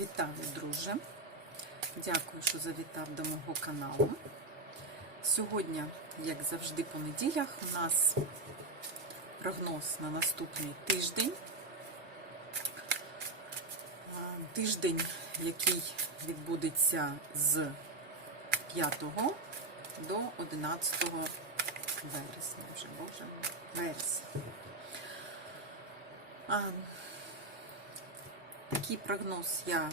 Вітаю, друже! Дякую, що завітав до мого каналу. Сьогодні, як завжди, по неділях, у нас прогноз на наступний тиждень. Тиждень, який відбудеться з 5 до 11 вересня. Вже боже вересня. Такий прогноз я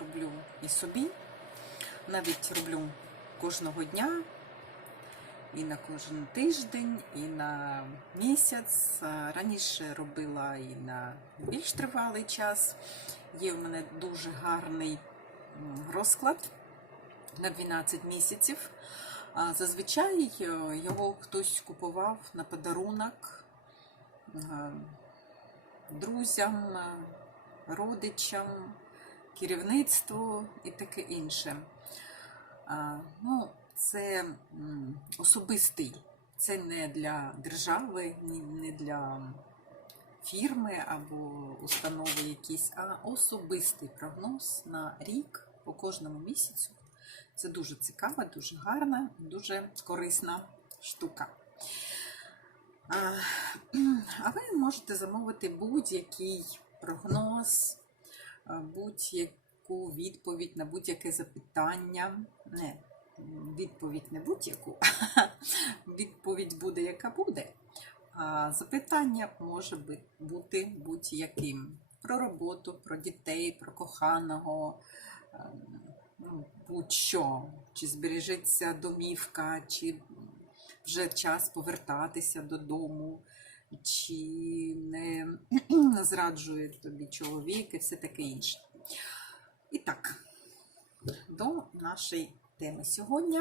роблю і собі. Навіть роблю кожного дня, і на кожен тиждень, і на місяць. Раніше робила і на більш тривалий час. Є в мене дуже гарний розклад на 12 місяців. Зазвичай е, його хтось купував на подарунок друзям, родичам, керівництву і таке інше. Ну, це особистий, це не для держави, не для фірми або установи якісь, а особистий прогноз на рік по кожному місяцю. Це дуже цікава, дуже гарна, дуже корисна штука. А ви можете замовити будь-який прогноз, будь-яку відповідь на будь-яке запитання. Не, відповідь не будь-яку, відповідь буде, яка буде. А запитання може бути будь-яким. Про роботу, про дітей, про коханого, ем, ну, будь-що. Чи збережеться домівка, чи вже час повертатися додому, чи не зраджує тобі чоловік і все таке інше. І так, до нашої теми сьогодні,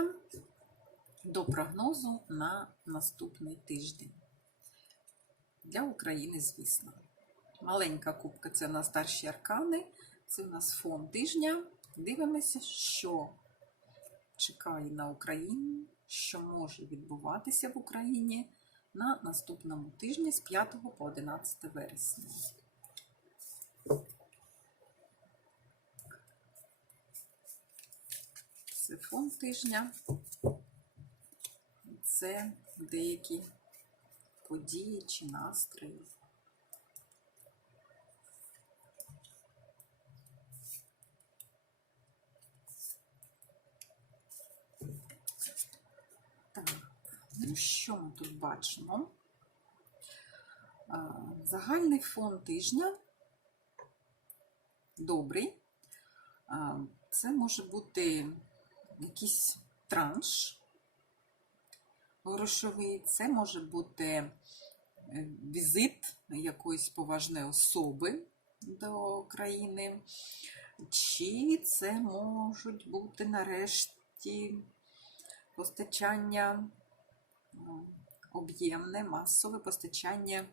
до прогнозу на наступний тиждень. Для України, звісно. Маленька кубка це на старші аркани, це у нас фон тижня. Дивимося, що чекає на Україні, що може відбуватися в Україні на наступному тижні з 5 по 11 вересня. Це тижня. Це деякі події чи настрої. Так, ну що ми тут бачимо? Загальний фон тижня добрий. Це може бути якийсь транш грошовий, це може бути е, візит якоїсь поважної особи до країни, чи це можуть бути нарешті постачання об'ємне, масове постачання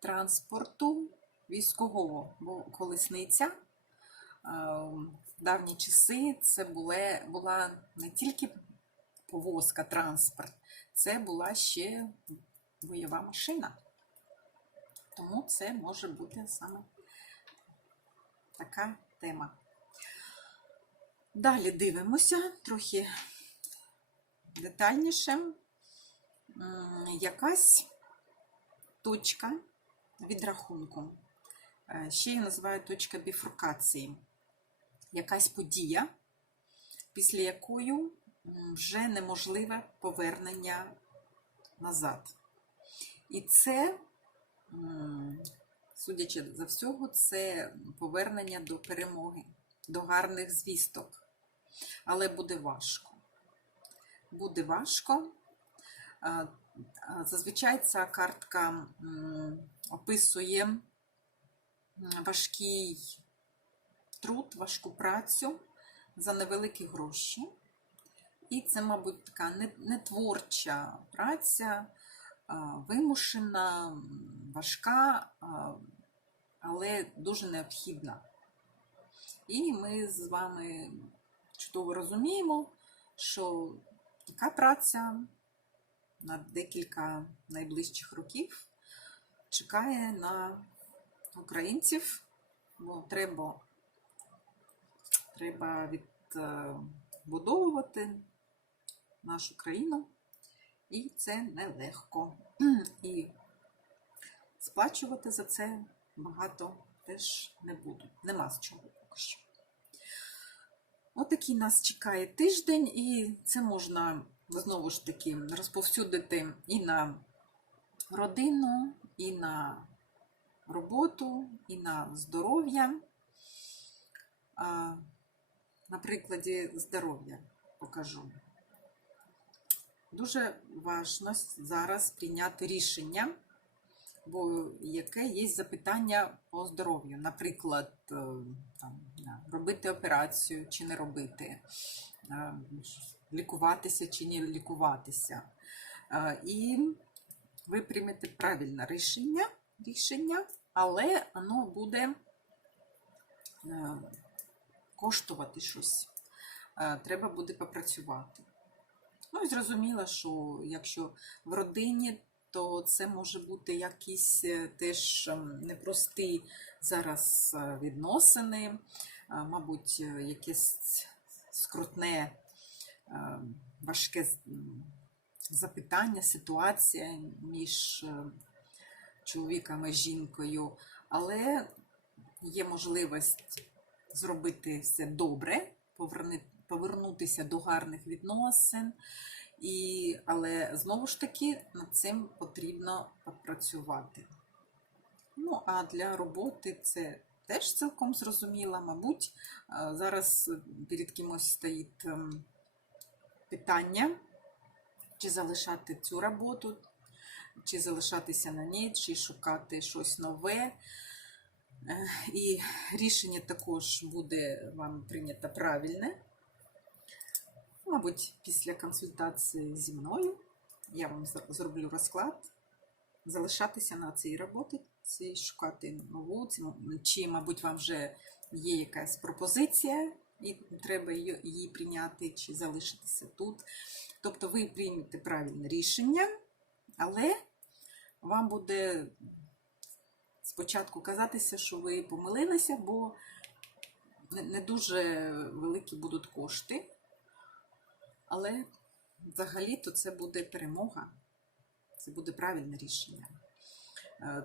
транспорту військового, бо колесниця е, в давні часи це була, була не тільки повозка, транспорт, це була ще бойова машина. Тому це може бути саме така тема. Далі дивимося трохи детальніше. М, Якась точка відрахунку. Е, Ще її називають точка біфуркації. Якась подія, після якої вже неможливе повернення назад. І це, судячи за всього, це повернення до перемоги, до гарних звісток. Але буде важко. Буде важко. Зазвичай ця картка описує важкий труд, важку працю за невеликі гроші. І це, мабуть, така не, не творча праця, вимушена, важка, але дуже необхідна. І ми з вами чудово розуміємо, що така праця на декілька найближчих років чекає на українців, бо треба Треба відбудовувати нашу країну, і це нелегко. І сплачувати за це багато теж не буду. Нема з чого поки що. Отакий нас чекає тиждень, і це можна знову ж таки розповсюдити і на родину, і на роботу, і на здоров'я. На прикладі здоров'я покажу. Дуже важливо зараз прийняти рішення, бо яке є запитання по здоров'ю. Наприклад, е, робити операцію чи не робити, е, лікуватися чи не лікуватися. Е, І ви приймете правильне рішення, рішення але воно буде е, коштувати щось. Е, Треба буде попрацювати. Ну і зрозуміло, що якщо в родині, то це може бути якісь теж непрості зараз відносини, мабуть, якесь скрутне, важке запитання, ситуація між е, чоловіком і жінкою, але є можливість зробити все добре, повернутися до гарних відносин. І, але знову ж таки над цим потрібно попрацювати. Ну, а для роботи це теж цілком зрозуміло. Мабуть, е, зараз перед кимось стоїть ем, питання, чи залишати цю роботу, чи залишатися на ній, чи шукати щось нове. Е, І рішення також буде вам прийнято правильне. Мабуть, після консультації зі мною я вам зроблю розклад, залишатися на цій роботі, шукати нову, чи, мабуть, вам вже є якась пропозиція, і треба її, прийняти, чи залишитися тут. Тобто ви приймете правильне рішення, але вам буде спочатку казатися, що ви помилилися, бо не, дуже великі будуть кошти. Але взагалі-то це буде перемога, це буде правильне рішення. Е,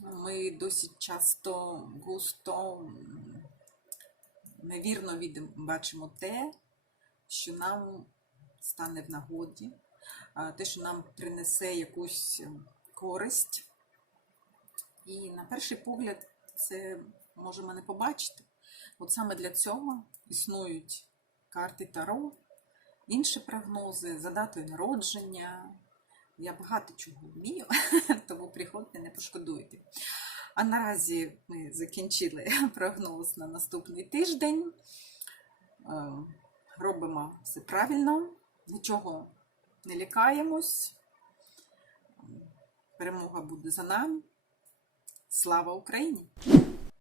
Ми досить часто густо м, невірно бачимо те, що нам стане в нагоді, те, що нам принесе якусь ем, користь. І на перший погляд це можемо не побачити. От саме для цього існують карти Таро, інші прогнози за датою народження. Я багато чого вмію, тому приходьте, не пошкодуйте. А наразі ми закінчили прогноз на наступний тиждень. Е, Робимо все правильно, нічого не лякаємось. Перемога буде за нами. Слава Україні!